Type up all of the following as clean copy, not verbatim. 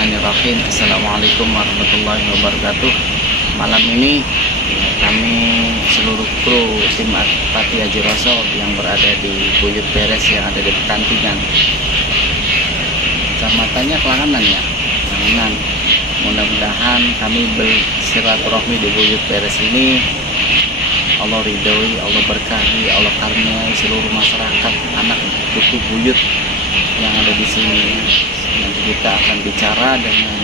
Bismillahirrahmanirrahim. Assalamualaikum warahmatullahi wabarakatuh. Malam ini kami seluruh kru tim Pati Haji Roso yang berada di Buyut Beres yang ada di Pekantingan, kecamatannya Kelanganan ya, Kelanganan. Mudah-mudahan kami bersilaturahmi di Buyut Beres ini Allah ridhoi, Allah berkahi, Allah karuniai seluruh masyarakat anak kutu buyut yang ada di sini. Nanti kita akan bicara dengan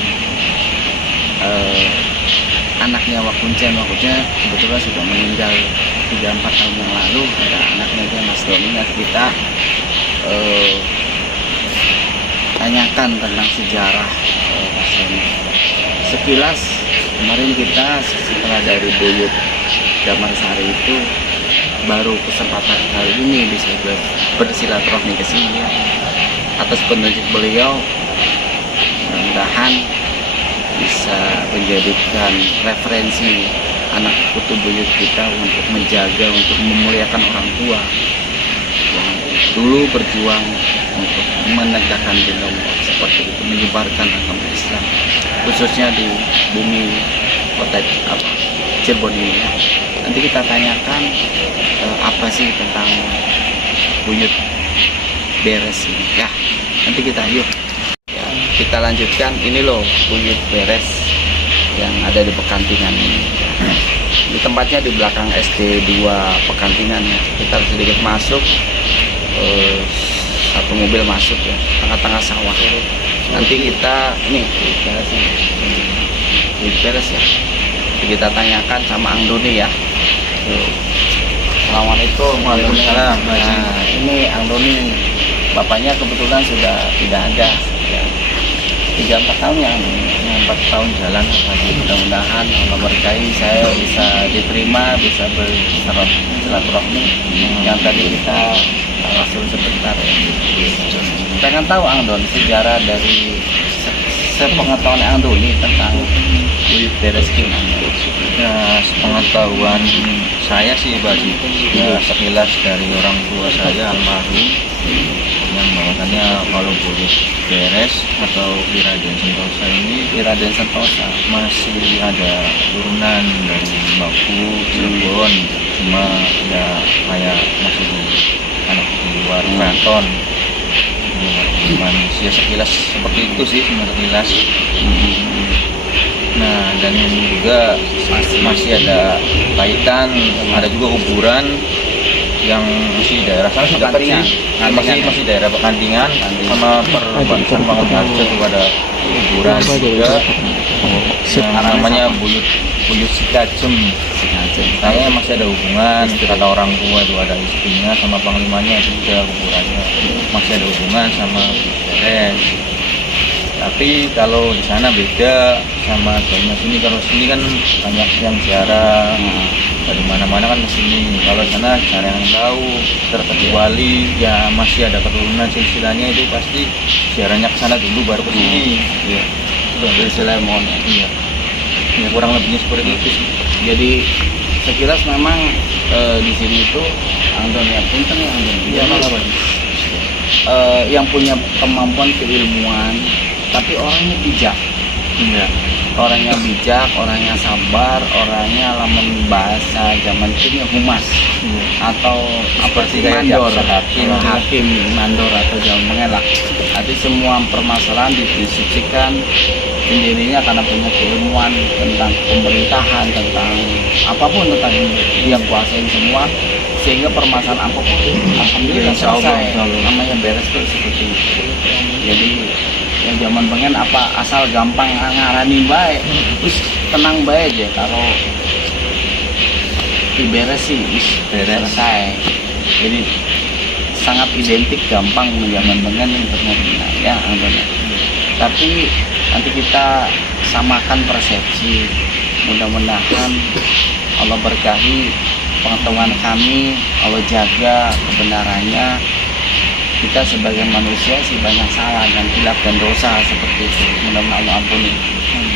anaknya Wakuncen. Kebetulan sudah meninggal 3-4 tahun yang lalu. Ada anaknya dia Mas Doni. Kita tanyakan tentang sejarah Mas Doni. Sekilas kemarin kita setelah dari Buyut Damarsari itu baru kesempatan kali ini bisa bersilaturahmi ke sini ya. Atas petunjuk beliau, mudah-mudahan bisa menjadikan referensi anak kutu buyut kita untuk menjaga, untuk memuliakan orang tua yang dulu berjuang untuk menegakkan dinam seperti itu, menyebarkan agama Islam khususnya di bumi kota Cirebon ini ya. Nanti kita tanyakan apa sih tentang Buyut Beres ini ya. Nanti kita yuk ya, kita lanjutkan. Ini loh Buyut Beres yang ada di Pekantingan ini ya. Di tempatnya di belakang SD 2 Pekantingan ya. Kita harus sedikit masuk, satu mobil masuk ya, tengah-tengah sawah. Nanti kita ini Buyut Beres ya. Kita tanyakan sama Ang Doni ya. Assalamualaikum. Waalaikumsalam. Nah, ini Ang Doni, bapaknya kebetulan sudah tidak ada ya. 3-4 tahun ya, 4 tahun jalan. Mudah-mudahan Allah berkahi, saya bisa diterima, bisa bersilaturahmi yang tadi kita langsung sebentar ya. Pengen tahu Ang Doni sejarah dari sepengetahuan Ang Doni tentang Buyut Beres gimana? Ya, sepengetahuan saya sih Baji, ya sekilas dari orang tua saya almarhum yang bahwasannya kalau Buyut Beres atau Raden Sentosa ini, Raden Sentosa masih ada turunan dari Baku, Cirebon, cuma ya kayak masih di anak di luar keraton. Manusia sekilas seperti itu sih, sekilas. Nah, dan juga masih ada kaitan, ada juga kuburan yang masih daerah sana sudah kecil, masih daerah Pekantingan sama perbatasan Bangun juga ada kuburan juga yang namanya Buyut Sikajem. Saya masih ada hubungan, kata orang tua itu ada istrinya sama panglimanya juga, kuburannya masih ada hubungan sama Beres. Tapi kalau di sana beda sama Jawa sini. Kalau sini kan banyak yang ziarah dari mana-mana kan ke sini. Kalau sana jarang yang tahu, terkecuali ya masih ada keturunan silsilahnya itu pasti ziarahnya ke sana dulu baru ke sini. Iya. Sudah silsilah mohon. Iya. Ya kurang lebihnya seperti itu sih. Jadi sekilas memang di sini itu Ang Doni punten ya Ang Doni. Iya, apa? Yang punya kemampuan keilmuan tapi orangnya bijak. Iya. Orangnya bijak, orangnya sabar, orangnya lamun bahasa zaman kini humas atau Seperti apa sih, kayak mandor, hakim. mandor atau jangan mengelak. Jadi semua permasalahan didiskusikan sendirinya karena punya keilmuan tentang pemerintahan, tentang apapun, tentang dia kuasain semua, sehingga permasalahan apapun alhamdulillah selesai. Namanya beres tuh seperti itu. Jadi yang zaman pengen apa asal gampang ngarani baik, terus tenang baik aja kalau diberes sih selesai. Jadi sangat identik gampang zaman pengen internet ya Angga. Tapi nanti kita samakan persepsi, mudah-mudahan Allah berkahi pengetahuan kami, Allah jaga kebenarannya. Kita sebagai manusia sih banyak salah dan hilaf dan dosa seperti itu, mudah-mudahan Allah ampuni.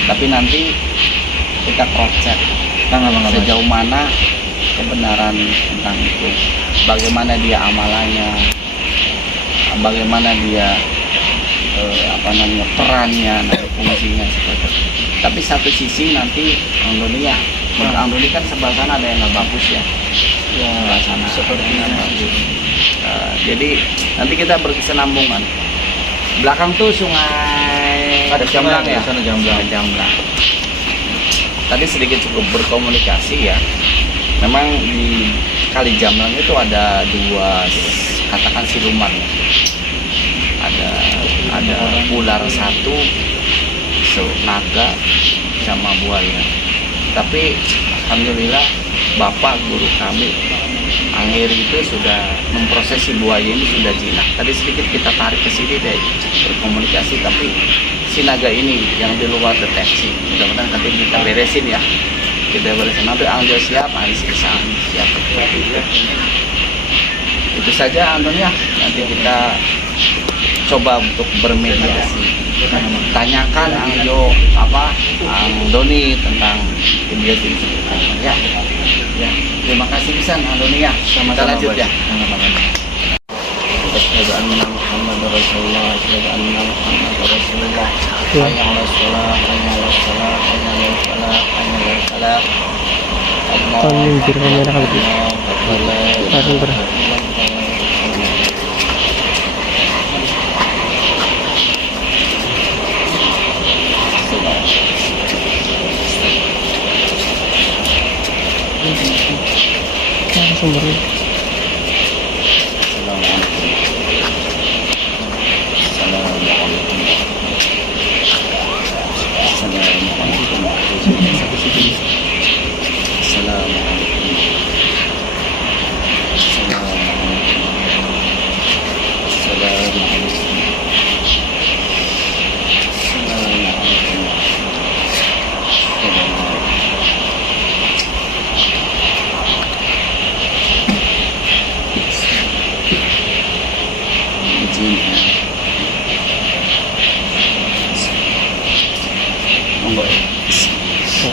Tapi nanti kita cross check sejauh mana kebenaran tentang itu, bagaimana dia amalannya, bagaimana dia perannya, fungsinya seperti itu. Tapi satu sisi nanti Indonesia, menurut Doni kan sebelah sana ada yang nggak bagus ya. Sebelah sana seperti yang bagus. Jadi nanti kita berkesinambungan. Belakang tuh sungai Ada Jamblang sungai, ya. di sana Jamblang. Jamblang. Tadi sedikit cukup berkomunikasi ya. Memang di Kali Jamblang itu ada dua, katakan siluman. Ada ular satu, naga sama buaya. Tapi alhamdulillah bapak guru kami Angger itu sudah memproses si buaya ini sudah jinak. Tadi sedikit kita tarik ke sini deh berkomunikasi, tapi si naga ini yang di luar deteksi. Mudah-mudahan nanti kita beresin ya. Kita beresin nanti Angger siap, Angger siap. Itu saja Anton ya. Nanti kita coba untuk bermediasi. Tanyakan Angjo Ang Doni tentang kegiatan ya. Ya, terima kasih pisan Doni ya. Kita lanjut ya. Asyhadu anna Muhammadar Rasulullah, asyhadu anna Muhammadar Rasulullah. Hayya 'alas shalah, hayya 'alas shalah, hayya 'alal falah, hayya 'alal falah. Tolong jujur kamera kali ini. Langsung ber. Langsung ber.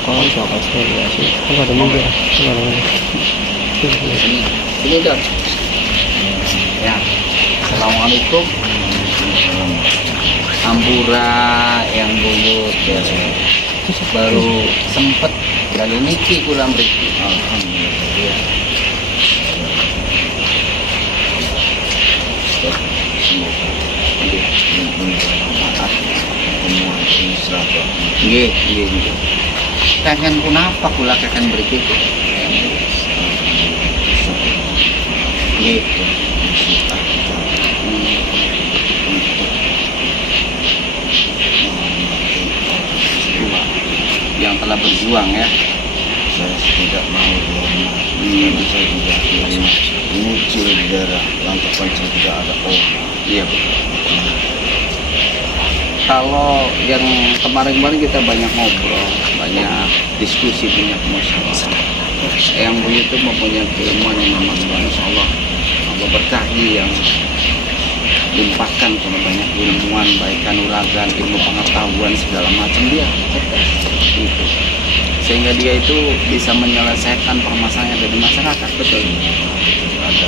Kawan bapak saya sih, enggak ada minggir, Ini dong. Ya. Assalamualaikum. Ampura yang buyut ya. Baru sempet lalu niki kurang beriki. Alhamdulillah. Ya. Nggih. Kangen kunapa kula kakan beriki kok. Nggih. Yang telah berjuang ya. Saya tidak mau karena saya juga muncul di daerah Langkapan tidak ada orang. Iya betul. Kalau yang kemarin-kemarin kita banyak ngobrol, banyak diskusi, banyak musyawarah. Yang beliau itu mempunyai keilmuan yang memang Insya Allah berkahi yang limpahkan kepada banyak ilmuwan, baik kanuragan, ilmu pengetahuan segala macam dia. Gitu. Sehingga dia itu bisa menyelesaikan permasalahan yang ada di masyarakat, betul. Ada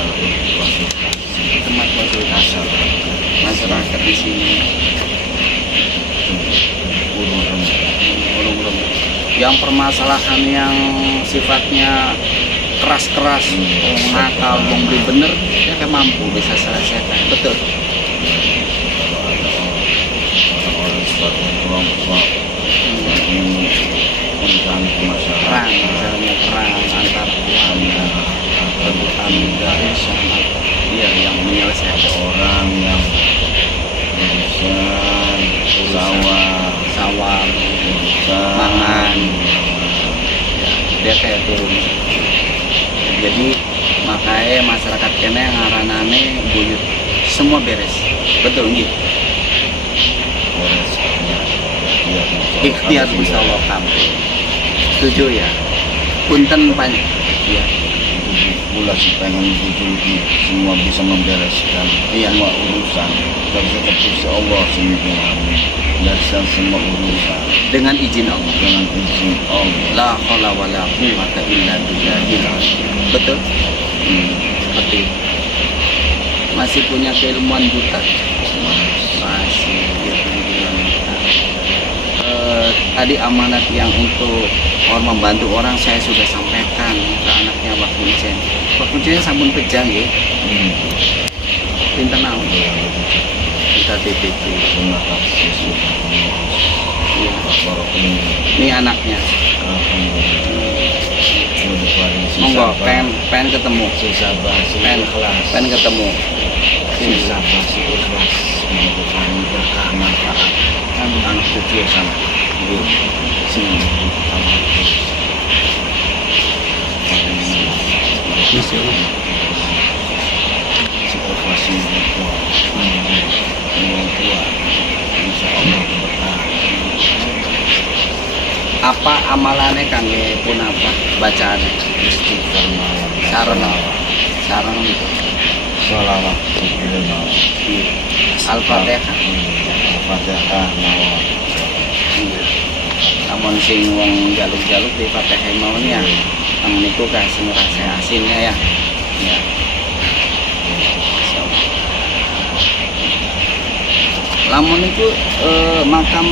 Tempat fasilitas masyarakat di sini. Urung-urung. Yang permasalahan yang sifatnya keras-keras, nakal, beli bener, dia kan mampu bisa selesaikan, betul. orang sebagai kelompok yang mengganggu masyarakat, Perang, misalnya perang antar keluarga, rebutan garisan, atau dia yang menyelesaikan orang yang urusan sawah, mangan, ya, dia kayak turun. Jadi makanya masyarakat kene ngaranane buyut semua beres, betul nggih. Ikhtiar musyawarah kampung. Setuju ya. Punten banyak. Iya. pula sih pengen bujuk semua bisa membereskan semua urusan dan seperti Allah semua dari semua urusan Dengan izin Allah. dengan izin Allah. La haula wala quwwata illa billahil azim. Betul? Seperti itu. Masih punya keilmuan buta. Masih dia punya keilmuan buta. tadi amanat yang untuk orang membantu orang saya sudah sampaikan ke anaknya Pak Kuncen. Pak Kuncen sampun pejang ya. Pinter naon. Kita TTP. Terima kasih sudah mengurus. Iya. Bapak ini Ini anaknya. Monggo, pengen ketemu. Sabar, Pengen ikhlas. pengen ketemu. Sabar, ikhlas. Semoga kami berkah manfaat. Anak cucu sama. Sini. Ikhlas ini tua. Orang tua. Insya Allah berkah. Apa amalannya kangge pun apa bacaannya? Istighfar malam. Sarana. Sarana itu. Salawat. Ilmu. Al-Fatihah. Al-Fatihah mawar. Namun sing wong jaluk-jaluk di Fatihah mau ya. Nang niku kasih ngerasa asinnya ya. Ya. Lamun niku makam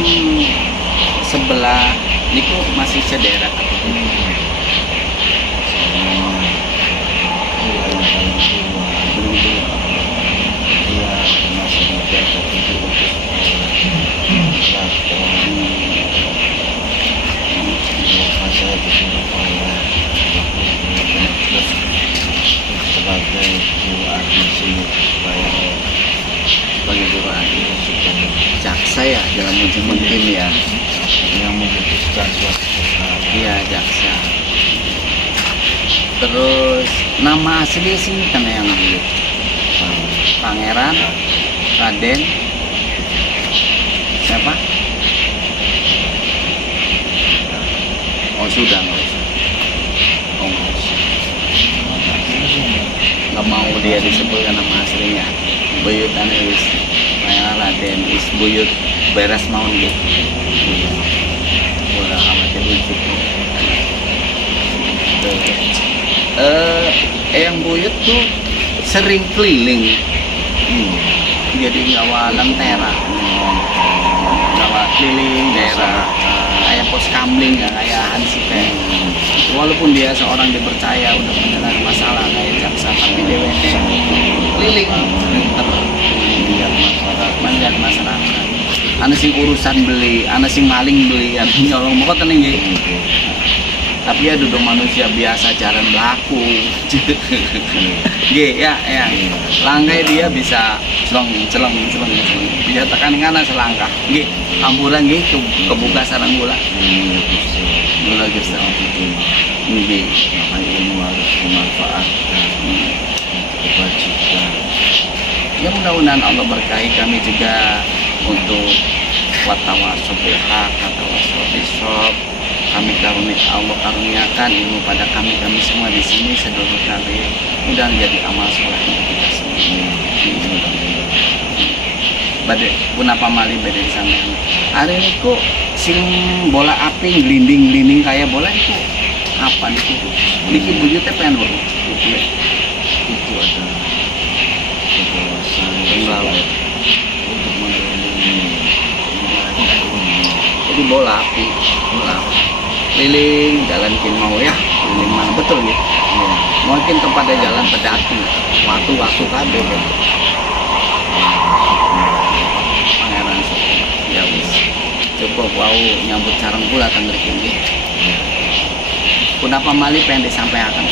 sebelah niku masih cedera. Sebagai jiwa di sini supaya Sebagai Quran jaksa ya dalam mungkin ya. yang memutuskan suatu perkara. Iya jaksa. Terus nama asli sini kan yang ambil Pangeran Raden siapa? Oh sudah nggak usah. Oh nggak usah. Nggak mau dia disebutkan nama aslinya. Buyut Anelis Pangeran Raden is buyut beres maun gitu. Udah khawatir wujud. Yang buyut tuh sering keliling. Jadi ngawa lentera, ngawa keliling daerah kayak pos kamling ya kayak Hansi kayak. Walaupun dia seorang dipercaya untuk mendengar masalah kayak jaksa tapi dia keliling melihat masyarakat. Ana sing urusan beli, ana sing maling beli, ana nyolong mau tenang nggih. Tapi ya duduk manusia biasa jalan melaku. Nggih ya. Langkai dia bisa celeng. Bisa tekan ngana selangkah. Nggih, ambulan nggih kebuka sareng gula. Gula geus nggih. Makanya ilmu harus dimanfaatkan kebajikan. Ya mudah-mudahan Allah berkahi kami juga untuk watawasau bil haq, watawasau bis-shab. Kami Allah karuniakan ilmu pada kami semua di sini sedulur kami. Mudah jadi amal soleh untuk kita semua. Badai punapa mali badai di sana. Hari ini kok sing bola api glinding kayak bola itu apa niku? Niki bujutnya pengen baru. Itu ada kebawasan untuk melindungi. Jadi bola api keliling jalan kin mau ya keliling mana betul ya, mungkin tempatnya jalan pedati waktu kabeh ya. Pangeran ya wis cukup wau nyambut sareng kula teng mriki nggih. Punapa malih pengen disampaikan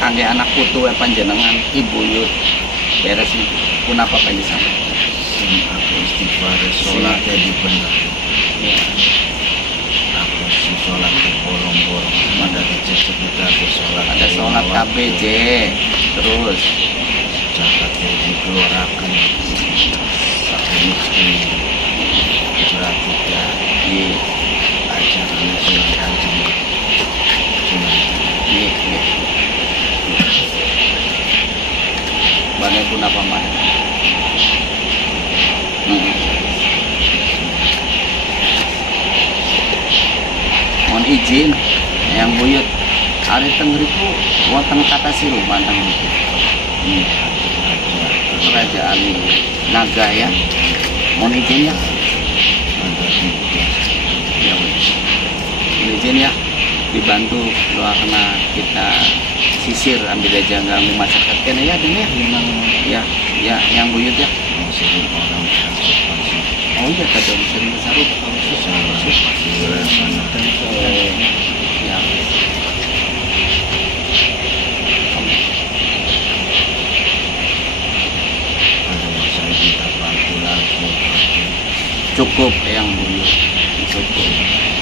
kangge anak putu panjenengan ibu yut beres niku punapa pengen disampaikan. Aku istighfar sholat jadi benar. Ya. Aku si sholat ke bolong-bolong. Ada kecil kita aku sholat. Ada sholat KBJ terus Zakat yang dikeluarkan. Aku mesti diperhatikan di ajaran Sunan Kanjeng. Banyak punapa malih. Mohon izin yang buyut hari tenggeriku wonten kata siluman teng niku. Kerajaan naga ya. Mohon izin ya. Ada di Ya wis. izin ya dibantu doa karena kita sisir ambil aja nggak memasakkan kena ya deh ya ya yang buyut ya oh iya kadang sering besar ya cukup yang buyut cukup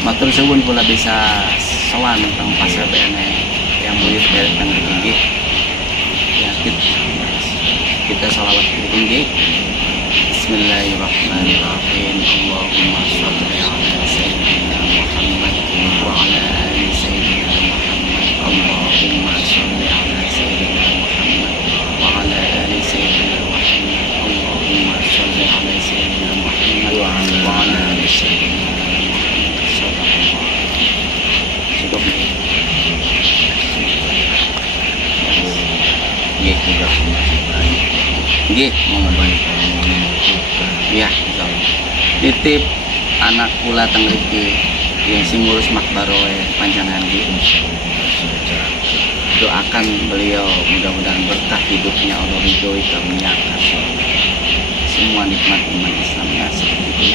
matur suwun pula bisa sowan tentang pasar bene yang buyut dari tengah gigi ya kita salawat tinggi Bismillahirrahmanirrahim Allahumma sholli ala sayyidina Muhammad wa ala ali sayyidina Muhammad Allahumma sholli ala sayyidina Muhammad wa ala ali sayyidina Muhammad Allahumma sholli ala sayyidina Muhammad wa ala ali sayyidina Muhammad sallallahu cukup nggih juga nggih mau baik ya titip anak kula teng mriki yang sing ngurus makbaroe panjangan nggih doakan beliau mudah-mudahan berkah hidupnya Allah ridhoi karunia semua nikmat iman Islamnya seperti itu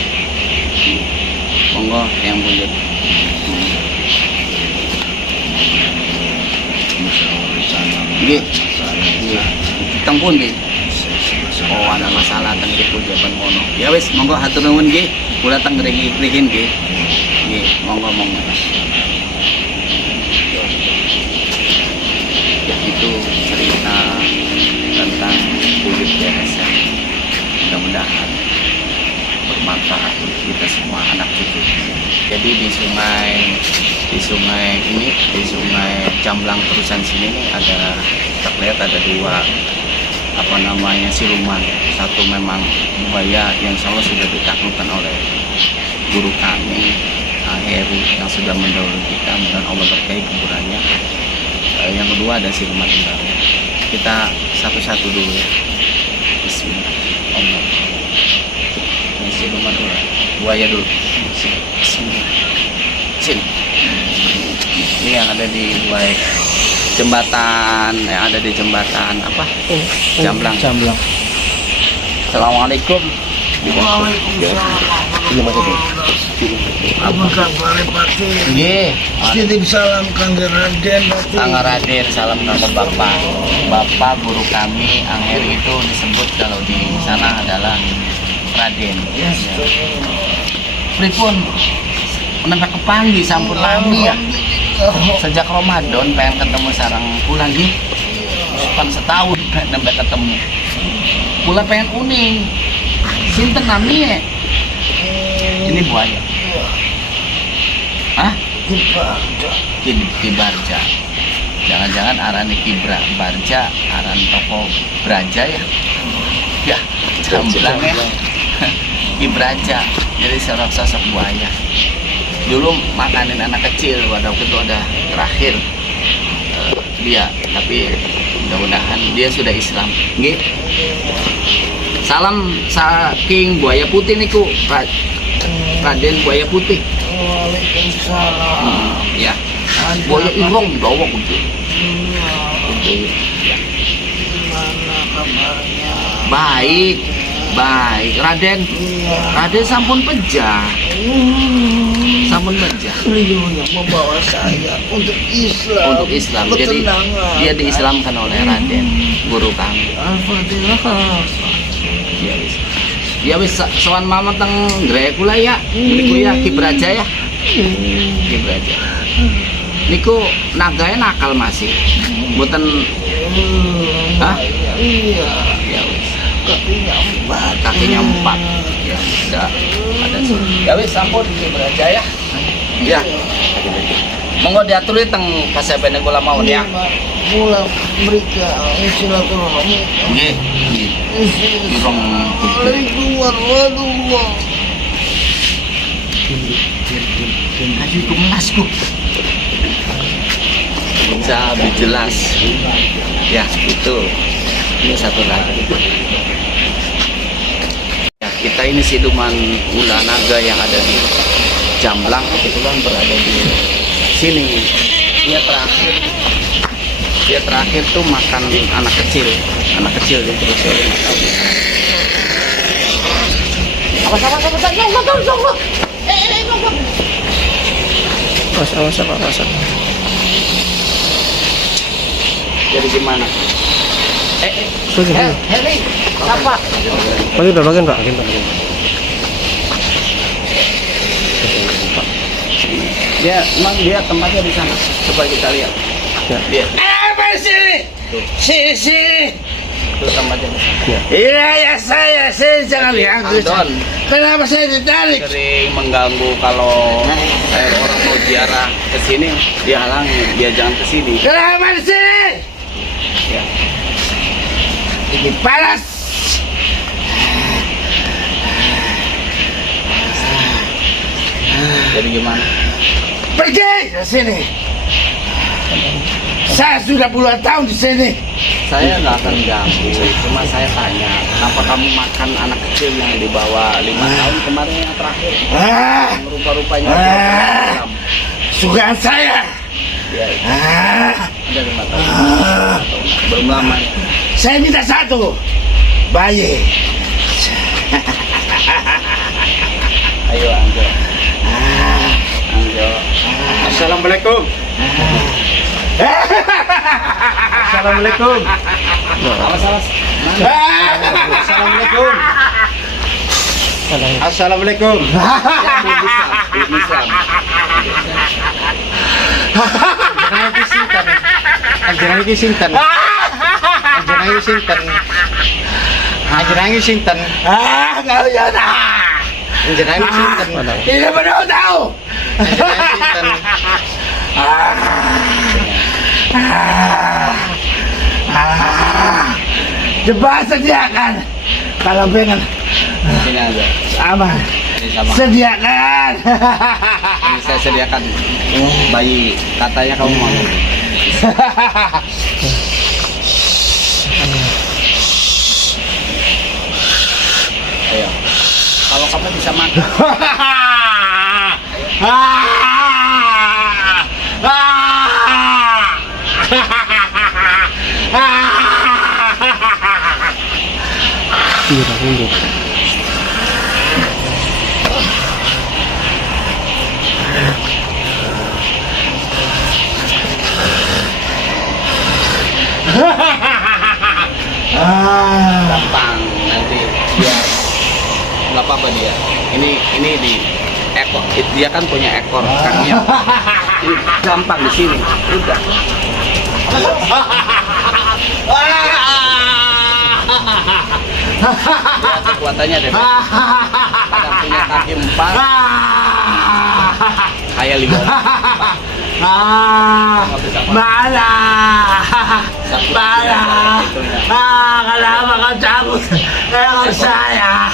monggo yang buyut nggih tempun nggih oh ada masalah teng riku jaban mono ya wis monggo hatur nuwun nggih kula teng ngriki-ngriki nggih nggih monggo ya itu cerita tentang buyut biasa mudah-mudahan bermanfaat untuk kita semua anak cucu jadi di sungai Jamblang terusan sini nih ada kita lihat ada dua siluman satu memang buaya yang selalu sudah ditaklukkan oleh guru kami Heru yang sudah mendahului kita dan Allah berkahi kuburannya yang kedua ada siluman ular kita satu-satu dulu ya Bismillah Allah ini siluman ular buaya dulu Bismillah sini ini yang ada di buaya jembatan yang ada di jembatan apa Jamblang. Assalamualaikum. Apa kabar Pati? Nggih. Titip salam kangge Raden Pati. Kang Raden salam nama Bapak. Bapak guru kami Angher itu disebut kalau di sana adalah Raden. Ya. Pripun menapa kepanggih sampun lami ya. Sejak Ramadan pengen ketemu sarang pulang nggih. Pan setahun nambah ketemu. Pula pengen uning. Sinten nami ya? Ini buaya. Hah? Kibarja. Jangan-jangan arane Kibra Barja, aran toko Braja ya? Ya, Jamblang ya. Kibraja. Jadi seorang sosok buaya. Dulu makanin anak kecil, wadah itu ada terakhir dia, tapi mudah-mudahan dia sudah Islam. Nggih. Salam saking buaya putih niku, Raden buaya putih. Waalaikumsalam. Ya. Buaya irong dawa gede. Ya. Gimana kabarnya? Baik. Raden. Raden sampun pejah. Sampun pejah. Beliau yang membawa saya untuk Islam. Untuk Islam. Jadi dia diislamkan oleh Raden, guru kami. Al-Fatihah. Ya wis sowan mama teng Grek kula ya. Niku ya Kibraja ya. Kibraja. Niku nagae nakal masih. Mboten hah? Iya. Ya wis. Kakinya 4. Ya, ada. Ya wis sampun Kibraja ya. Ya. Monggo diatur teng pasebene kula mawon ya. Mula mereka silaturahmi. Nggih. Irong Assalamualaikum warahmatullahi. Ayo kemasku. Lebih jelas. Ya, itu. Ini satu lagi. Ya, kita ini siluman ular naga yang ada di Jamblang, kebetulan berada di sini. Dia terakhir tuh makan anak kecil dia terus. Awas Pak, awas. Jadi gimana? Sini. Heli, apa? Bagian Pak. Dia tempatnya di sana. Coba kita lihat. Ya. Dia. Sini. Sini. Itu tempatnya. Iya ya saya jangan lihat. Andon Kenapa saya ditarik? sering mengganggu kalau orang mau ziarah ke sini, dia halangi, dia jangan ke sini. Kenapa di sini? Ya. Ini panas. Jadi gimana? Pergi ke sini. Saya sudah puluhan tahun di sini. Saya nggak akan ganggu, cuma saya tanya, kenapa kamu makan anak kecil yang di bawah 5 tahun kemarin yang terakhir? Yang rupa-rupanya Sugaan saya. dia ada 5 tahun. Belum lama. Saya minta satu. Bayi. Ayo Angjo. Angjo. Assalamualaikum. Assalamualaikum. Awas. Assalamualaikum. Assalamualaikum. Belum Islam. Ajaran iki sinten? Kalian Ajaran iki sinten? tidak pernah tahu. Coba sediakan kalau pengen Sini aja. aman. Ini sama. Sediakan. Ini saya sediakan bayi. Katanya kamu mau. Ayo. Kalau kamu bisa makan. Iya, mundur. Gampang nanti dia nggak apa-apa dia. Ini di ekor. Dia kan punya ekor kakinya. Ini gampang di sini. Udah. Lihat kekuatannya deh. Kadang punya kaki 4 kayak lihat. Mana? Kenapa kau cabut ekor saya?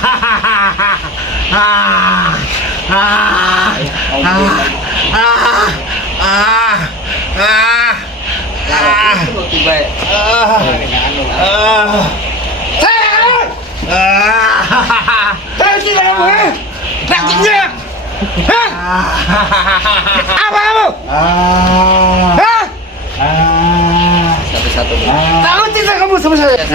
Apa kamu? Satu-satu dulu. Tahu tidak kamu sama saya?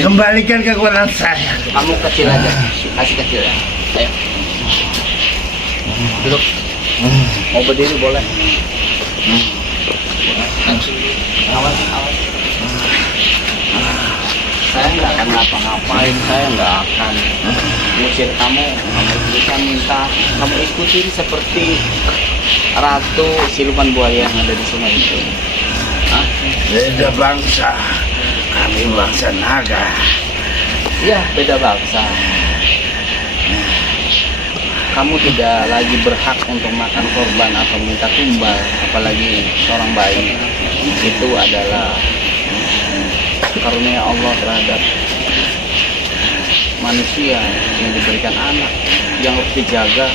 Kembalikan kekuatan saya. Kamu kecil aja. Kasih kecil ya. Ayo. Duduk. Mau berdiri boleh. Awas. Saya nggak akan ngapa-ngapain, saya nggak akan ngusir kamu bisa minta kamu ikutin seperti ratu siluman buaya yang ada di sungai itu. Hah? Beda bangsa, kami bangsa naga. Iya, beda bangsa. Kamu tidak lagi berhak untuk makan korban atau minta tumbal, apalagi seorang bayi. Itu adalah karunia Allah terhadap manusia yang diberikan anak yang harus dijaga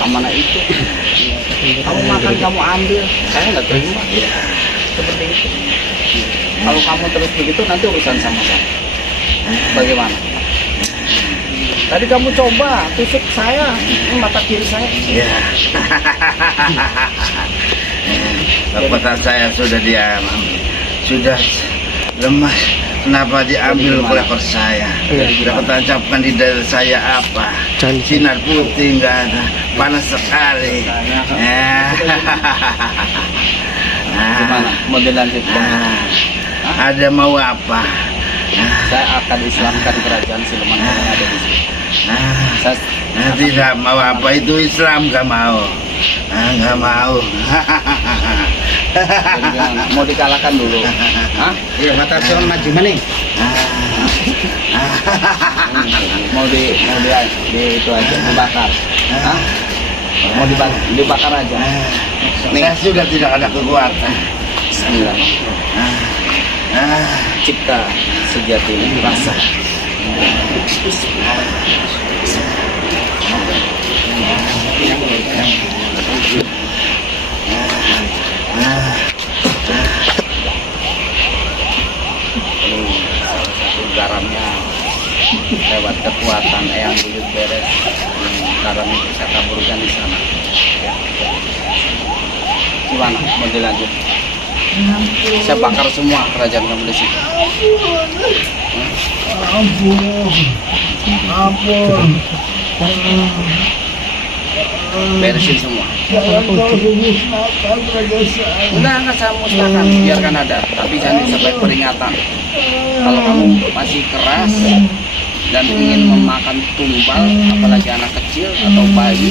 amanah itu. Kamu makan, kamu ambil, saya nggak terima seperti itu. Kalau kamu terus begitu nanti urusan sama saya. Bagaimana? Tadi kamu coba tusuk saya, ini mata kiri saya. Ya. Kekuatan saya sudah sudah lemah. Kenapa diambil oleh ekor saya? Dapat tancapkan di dada saya apa? Jangan Sinar putih nggak ada, panas sekali. Gimana? Mau dilanjutkan? Ada mau apa? Saya akan Islamkan kerajaan Siluman yang ada di sini. Saya Tidak mau apa itu Islam nggak mau. Nggak mau. jadi gimana? Mau dikalahkan dulu. Hah? Iya, mata Sion maju mana? Mau di itu aja dibakar. Hah? Mau dibakar aja. Saya sudah tidak ada kekuatan. Bismillah. Cipta sejati rasa. Salah satu garamnya lewat kekuatan Eyang Buyut Beres, garam itu saya taburkan di sana. Gimana? Mau dilanjut? Saya bakar semua kerajaan kamu di sini. Beresin semua. Udah nggak saya musnahkan, biarkan ada. Tapi jangan sampai peringatan. Kalau kamu masih keras dan ingin memakan tumbal, apalagi anak kecil atau bayi,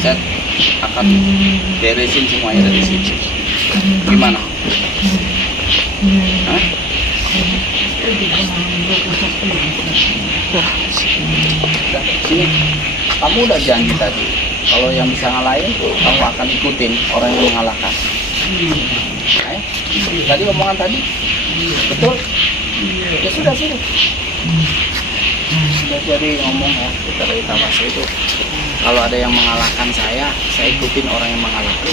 saya akan beresin semuanya dari sini. Gimana? Hah? Sini. Kamu udah janji tadi, kalau yang bisa ngalahin, kamu akan ikutin orang yang mengalahkan. Ayo. Tadi omongan tadi, betul? Ya sudah sini. Sudah jadi ngomong ya, kita dari tawas itu. Kalau ada yang mengalahkan saya ikutin orang yang mengalahkan.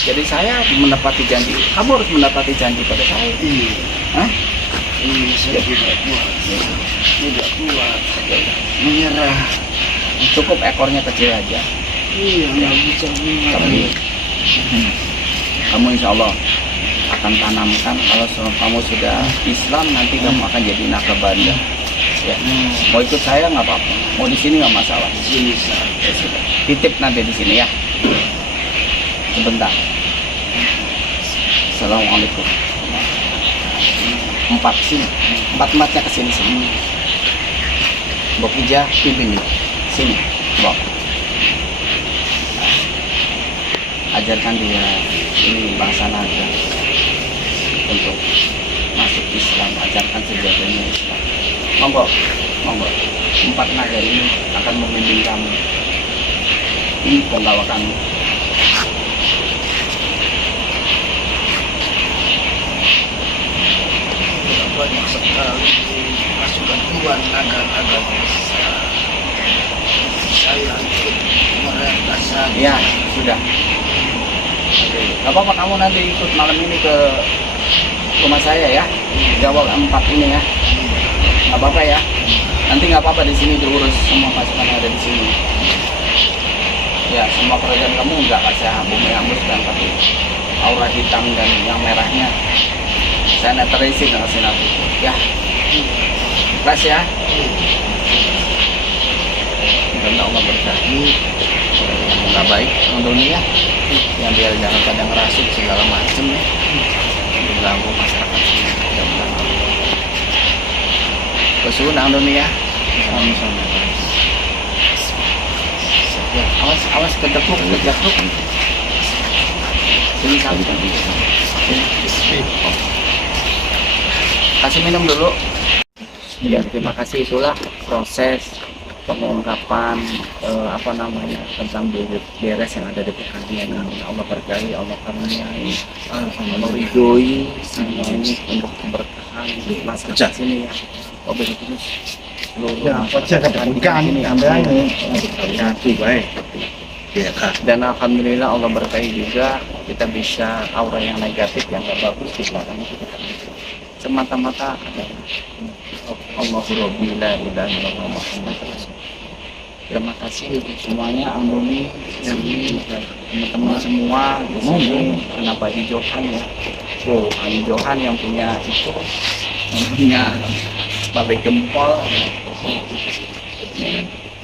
Jadi saya mendapati janji, kamu harus mendapati janji pada saya. Hah? Saya tidak kuat. Tidak kuat. Menyerah. Cukup ekornya kecil aja. Iya, nggak bisa Tapi kamu insya Allah akan tanamkan kalau kamu sudah Islam nanti kamu akan jadi nakabanda. Ya. Mau ikut saya nggak apa-apa. Mau di sini nggak masalah. Sini Ya sudah. Titip nanti di sini ya. Sebentar. Assalamualaikum. 4 sini. 4-4-nya ke sini sini. Bok ija pimpin sini. Bok. Ajarkan dia ini bahasa naga untuk masuk Islam. Ajarkan sejatinya Islam. Monggo, monggo. 4 naga ini akan membimbing kamu. Ini penggawa kamu. banyak sekali pasukan Tuhan naga-naga besar. Saya ikut mereka saja. Ya, sudah. Oke. Gak apa-apa kamu nanti ikut malam ini ke rumah saya ya. Jawab 4 ini ya. Gak apa-apa ya. Nanti nggak apa-apa di sini diurus semua pasukan yang ada di sini. Ya, semua kerajaan kamu nggak saya bumi hanguskan, tapi aura hitam dan yang merahnya saya netralisin dengan sinar putih. Ya, ikhlas ya. Karena Allah berkati yang nggak baik orang dunia, yang biar jangan pada ngerasuk segala macam ya, mengganggu masyarakat sini. Kesunang dunia. Sama-sama. Awas kedekluk. Sini sampai. Kasih minum dulu. Ya, terima kasih. Itulah proses pengungkapan tentang buyut beres yang ada di pertanian. Allah berkahi, Allah karuniai, Allah ridhoi ini untuk keberkahan di masyarakat sini ya. Mobil terus dan alhamdulillah Allah berkahi juga kita bisa aura yang negatif yang gak bagus di belakang kita semata-mata Allahu Rabbi la ilaha illallah Muhammadur Rasulullah. Terima kasih untuk semuanya, Amboni, teman-teman semua di sini. Kenapa hijauan ya? Oh, hijauan yang punya itu, yang punya pabrik gempol.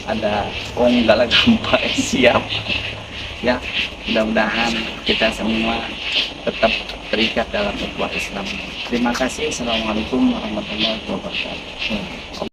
Ada Kong Galak Gempa siap. Ya, mudah-mudahan kita semua tetap terikat dalam ukhuwah Islam. Terima kasih. Assalamualaikum warahmatullahi wabarakatuh.